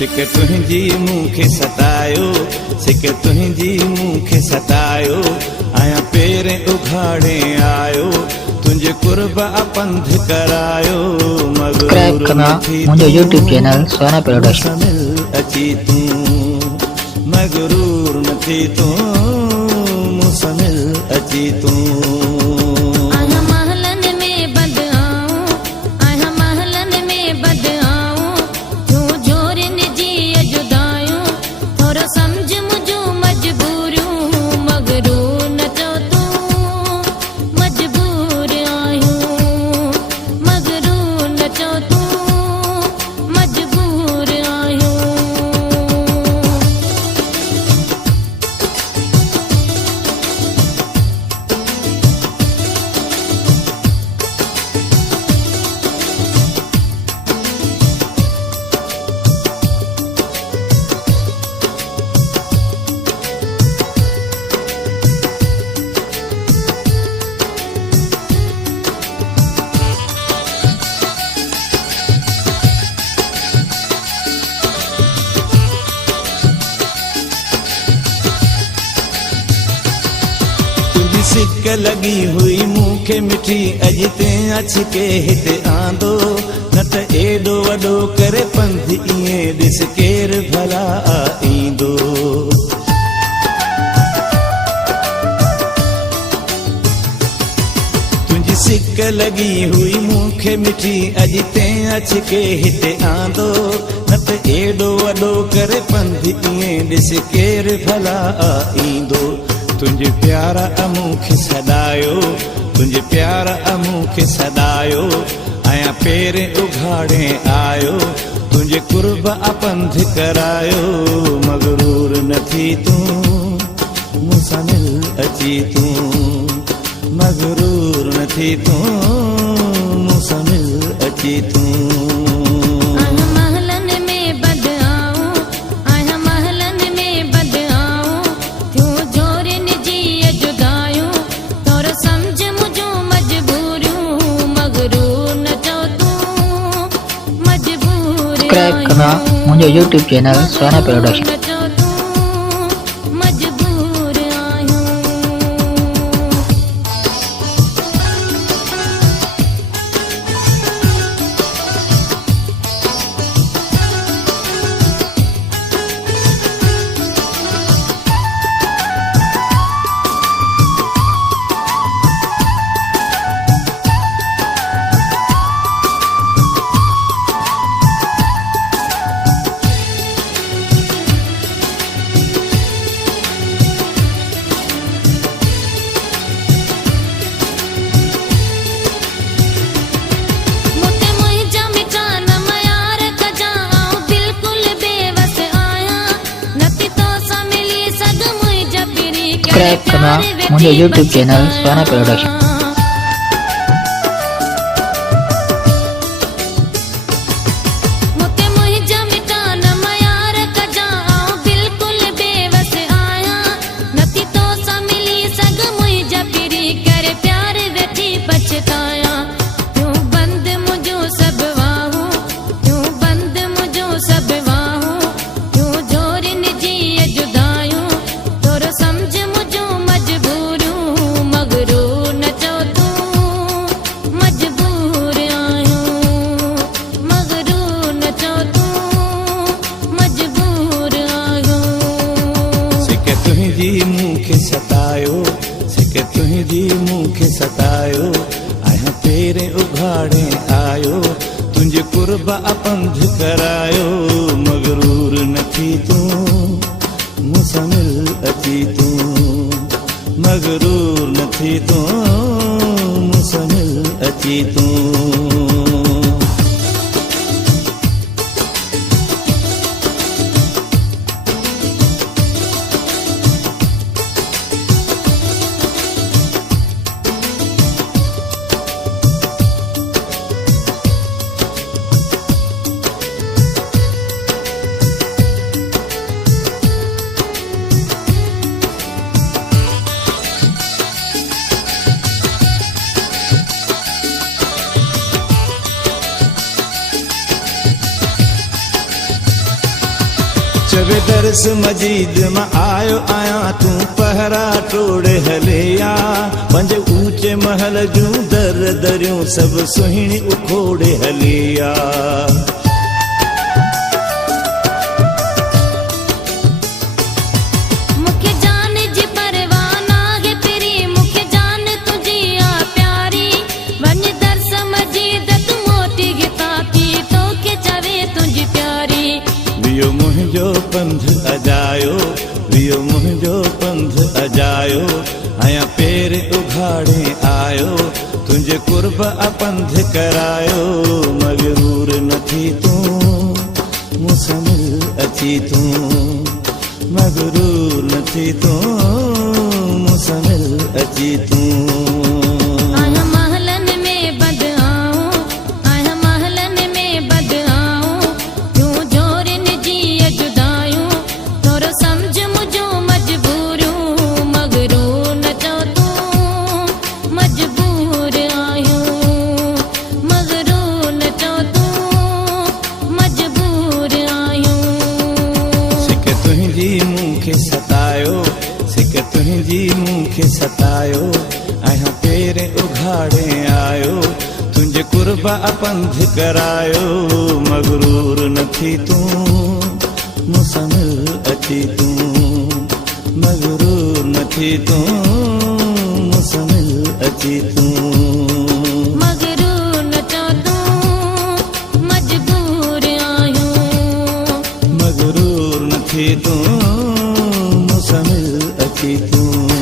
सिक तुंहिंजी मूंखे सतायो, सिक तुंहिंजी मूंखे सतायो, आया पेरे उघाड़े आयो, तुंहिंजे कुर्ब पंध करायो। सब्सक्राइब करना मुझे यूट्यूब चैनल सोना प्रोडक्शन। अची तूं मगरूर न थी तूं, मुसमिल अची तूं। सिक लगी हुई मूंखे मिठी, अॼु ते अच के हिते आंदो, न त एॾो वॾो करे पंध ईअं ॾिस केर भला ईंदो। तुंहिंजी सिक लगी हुई मूंखे मिठी, अॼु ते अच के हिते आंदो, न त एॾो वॾो करे पंध ईअं ॾिस केर भला ईंदो। तुंहिंजे प्यार मूंखे सॾायो, तुंहिंजे प्यार मूंखे सॾायो, आया पेरे उघाड़े आयो, तुंहिंजे कुर्ब पंध करायो। मगरूर न थी तूं, मूंसां मिल अची तूं, मगरूर न थी तूं, मूंसां मिल अची तूं। सब्सक्राइब करना मुझे यूट्यूब चैनल सोना प्रोडक्शन। सब्सक्राइब करना मुझे यूट्यूब चैनल सोना प्रोडक्शन। मूंखे सतायो, सिक तुंहिंजी मूंखे सतायो, आया पेरे उघाड़े आयो, तुंहिंजे कुर्ब पंध करायो। मगरूर न थी तूं, मूंसां मिल अची तूं, मगरूर न थी तूं, मूंसां मिल अची तूं। चवे दरस मजीद मां आयो आया तू पहरा टोड़े हलिया पंज ऊंचे महल जूं दर दरियूं सब सुहिणी उखोड़े हलिया वियो मुंहिंजो पंध अजायो वियो मुंहिंजो पंध अजायो आया पेर उघाड़े आयो तुंहिंजे कुर्ब अपंध करायो मगरूर न थी तूं मूंसां मिल अची तूं मगरूर न थी तूं मूंसां मिल अची तूं तुंहिंजी मूंखे सतायो आहियां पेरे उघाड़े आयो तुंहिंजे कुर्ब अपंध करायो मगरूर न थी तूं मूंसां मिल अची तूं मगरूर न थी तूं मूंसां मिल अची तूं मगरूर न थी तूं मजबूर आहियूं मगरूर न थी तूं मूंसां मिल अची तूं